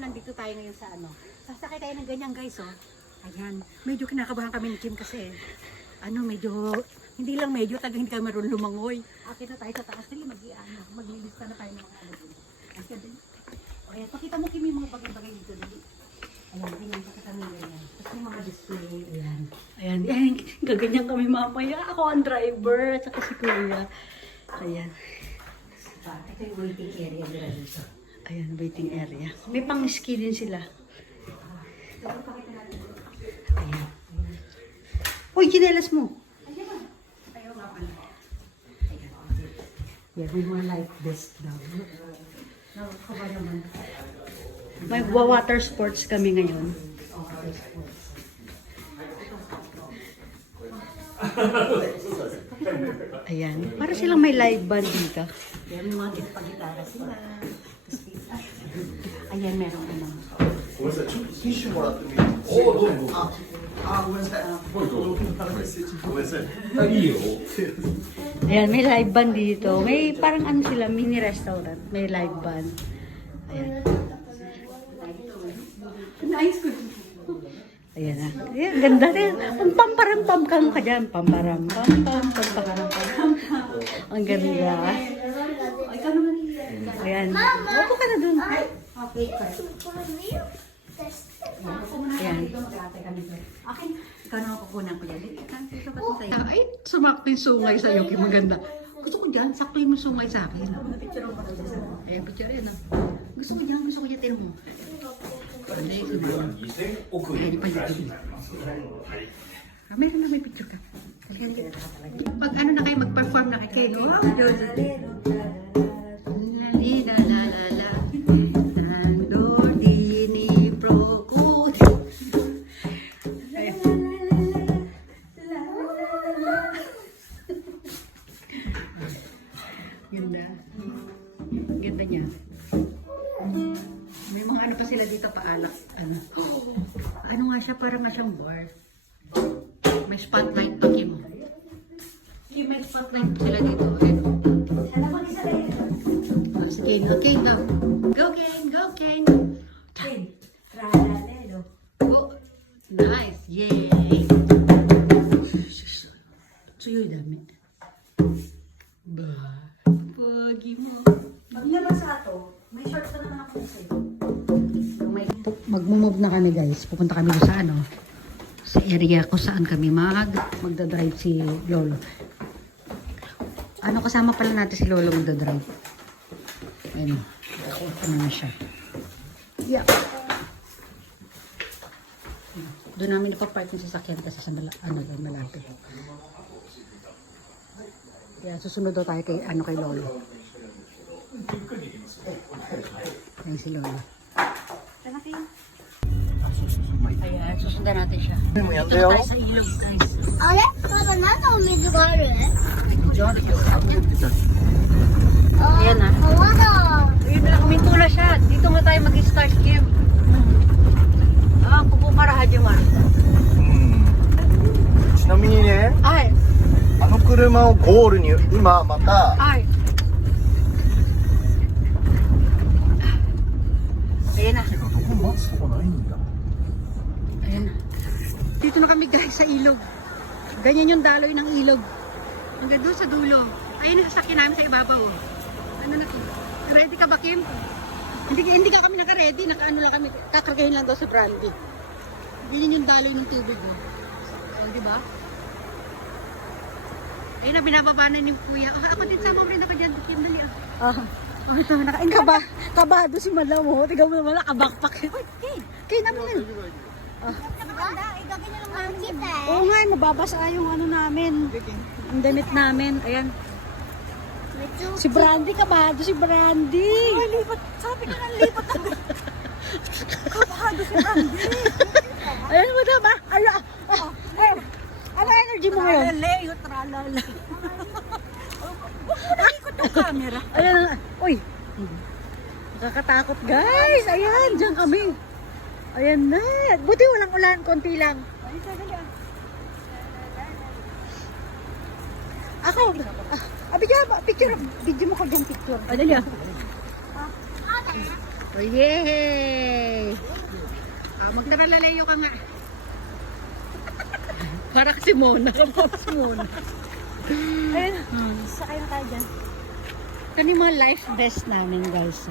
nandito tayo ngayon sa ano. Sasakay tayo ng ganyan guys, oh. Ayan, medyo kinakabahan kami ni Kim kasi medyo, hindi lang medyo, tagang hindi kami marunong lumangoy. Akit na tayo sa taas, dali maglilista na tayo ng mga ano dito. Okay, pakita mo Kim yung mga bagay-bagay dito, dali. Ayan, ganyan, pakita mo ganyan. Tapos yung mga display, ayan. Ayan, gaganyan kami mamaya. Ako ang driver, at saka si Kuya. Ayan. Ito yung waiting area nila dito. Ayan, waiting area. May pang-ski din sila. Ayan. Uy, chinelas mo! Ayaw nga pala. Ayan. Yan, may mga life vest daw. Nakakaba naman. May water sports kami ngayon. Water sports. Ayan. Para silang may live band dito. Ayan, may mga pag-gitara sila. Ayan, meron ka naman. ごめんなさい、ちょっとティッシュもらってもいいですか？おお、どうぞ。ごめんなさい。ごめんなさい。いいよ。 Ayan, may live band dito. May parang ano sila, mini restaurant. May live band. Ayan. Nice ko. Ayan na. Ayan, ganda rin. Pamparam-pam ka dyan. Pamparam-pam-pam. Pamparam-pam. Ang ganda. Ayan. Opo ka na dun. Okay, ayan. Okay, ikaw na makukunan ko yan. Ay, sumakto yung sungay sa'yo. Kaya maganda. Gusto ko dyan, sakto yung sungay sa akin. Ayan, picture yan. Gusto ko dyan, tinan mo. Ayan, yung pa-YouTube. Meron na may picture ka. Pag ano na kayo, mag-perform na kayo. Wow, Diyos. Ganda. Ganda niya. May mga ano pa sila dito paalak. Ano nga siya? Parang nga siyang bar. May spotlight pa, Kim. May spotlight pa sila dito. Sige, okay daw. Go, Ken! Go, Ken! Ken! Tralalelo. Oh, nice! Yay! Suyoy dami. Pogi mo. Pag naman sa ato, may shorts na naman ako sa'yo. Mag-move na kami guys. Pupunta kami sa sa area kung saan kami magdadrive si Lolo. Kasama pala natin si Lolo magdadrive. Ayun. Ano na siya. Yeah. Doon namin ipapark yung sasakyan kasi sa malapit. Kaya susunod daw tayo kay Lolo. Ayan si Lolo. Ayan, susundan natin siya. Dito na tayo sa ilog, guys. あれまだ何のお水がある Ayan na. 川だ Ayun na, huminto na siya. Dito nga tayo mag-start, Kim. Pupumarahan yung ano. ちなみにね、 Ay, あの車をゴールに今また ay. Ayan na. どこ待つとこないんだ。 Ayan na. Dito na kami guys sa ilog. Ganyan yung daloy ng ilog. Hanggang doon sa dulo. Ayun yung sasakyan namin sa ibabaw. Ano na to? Ready ka ba, Kim? Hindi ka kami naka-ready. Naka-ano lang kami. Kakargahin lang daw sa brandy. Ganyan yung daloy ng tubig. Di ba? Ayun na, binababa na yung kuya. Ako din, sama rin ako dyan. Kim, dali ito, nakain ka ba? Kabado si Malaw mo. Tigaw mo naman, naka-backpack. Kaya naman. Oo nga, mababasa yung namin. Ang damit namin. Ayan. Si Brandy, kabado si Brandy. Ay, lipat. Sabi ka na, lipat ako. Kabado si Brandy. Ayan mo na ba? Ano energy mo ngayon? Tralala, tralala. Ikot yung camera. Ayan na. Uy. Nakakatakot guys. Ayan, dyan kami. Ayan na. Buti walang ulan, konti lang. Ako. Picture. Video mo ko dyan picture. Dali ah. Oh, yay! magdaralalayo ka nga. Para si Mona. Kapag si Mona. Ayun. Sakay na tayo dyan. Ito yung mga life vest namin, guys.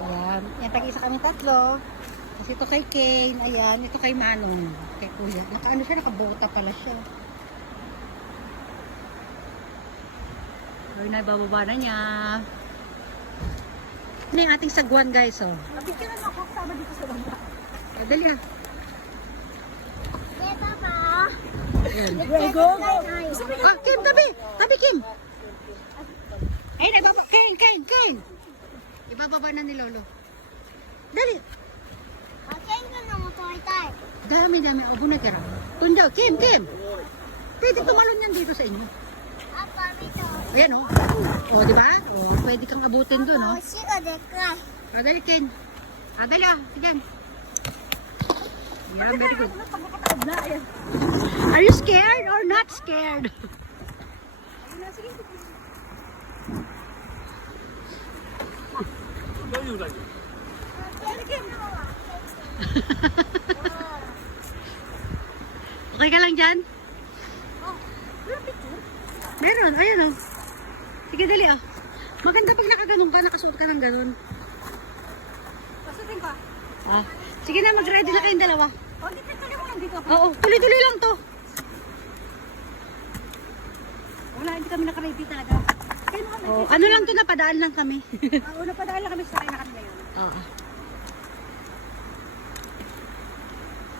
Ayan. Yan, tag-isa kami tatlo. Kasi ito kay Kane. Ayan. Ito kay Manong. Kay Kuya. Nakaano siya? Nakabota pala siya. Ayun na, bababa na niya. Ano yung ating sagwan, guys, oh. Mabigyan na ako kasama dito sa banda. Dali, ah. Yeah, Papa. Ayan. Go, go. Ah, Kim, tabi! Tabi, Kim! Ay, nagbaba. Kane! Ibababa na ni Lolo. Dali! Okay, ka na mo tayo. Dami. Abo na kira. Tundaw, Kim! Pwede tumalon yan dito sa inyo. Apa, dito. Ayan, oh. Oh, di ba? Oh, pwede kang abutin dun, oh. Siga de kray. Ah, dali, Kane. Ah, dali, ah. Sige. Yan, very good. Are you scared or not scared? Okay ka lang dyan? Meron, ayan o. Sige, dali ah. Maganda pag nakaganon ka, nakasuot ka ng ganon. Pasutin ko. Ah. Sige na, mag-ready na kayong dalawa. Oh, dito mo lang dito. Oo, tuloy-tuloy lang to. Wala, hindi kami naka-ready talaga. Kaya mo kami. Oh, ano lang to, napadaan lang kami. Una pa dahil lang kami sa na kanila yun. Oo.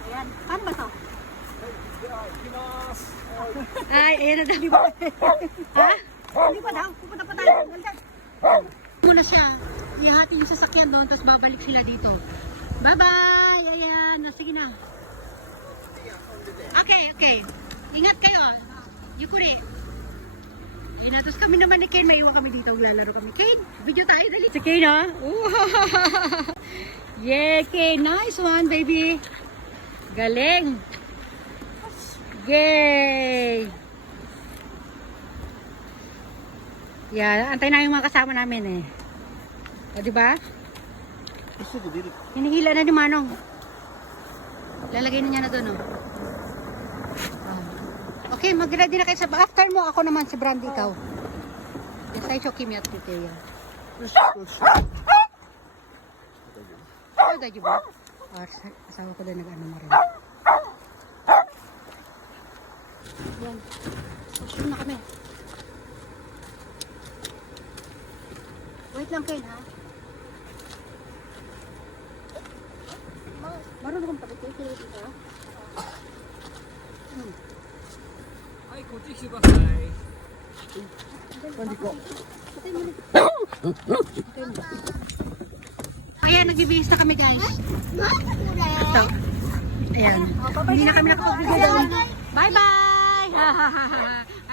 Ayan. Paano ba to? Ay, ayan na daw. Ha? Hindi pa daw. Pupunta pa tayo. Ganyan. Muna siya. Ihati yung sasakyan doon, tapos babalik sila dito. Bye-bye! Ayan, sige na. Okay. Ingat kayo. Yukuri. Ayun na, tapos kami naman ni Kane, maiwan kami dito, lalaro kami. Kane, video tayo, dali. Si Kane, ha? Yeah, Kane. Nice one, baby. Galing. Yay! Yeah, antay na yung mga kasama namin eh. O, diba? Hinihila na ni Manong. Lalagay na niya na doon, oh. Okay, mag-ready na kayo sa... After mo, ako naman si Brandy, ikaw. Yes, I show Kim at Tito, yan. Oh, dadyo ba? Asawa ko doon nag-ano mo rin. Yan. Push na kami. Wait lang kayo, ha? Marunong kong pagkakit kayo dito, ha? はい、こっち来てください。 Ayan, nagbibihis na kami, guys. Ito. Ayan. Hindi na kami nakapagbigay doon. Bye-bye!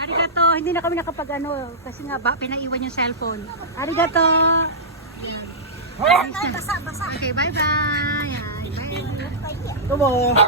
Arigato. Hindi na kami nakapag ano, kasi nga ba, pinaiwan yung cellphone. Arigato! Ayan. Basa. Okay, bye-bye! Ayan. Bye. Come on.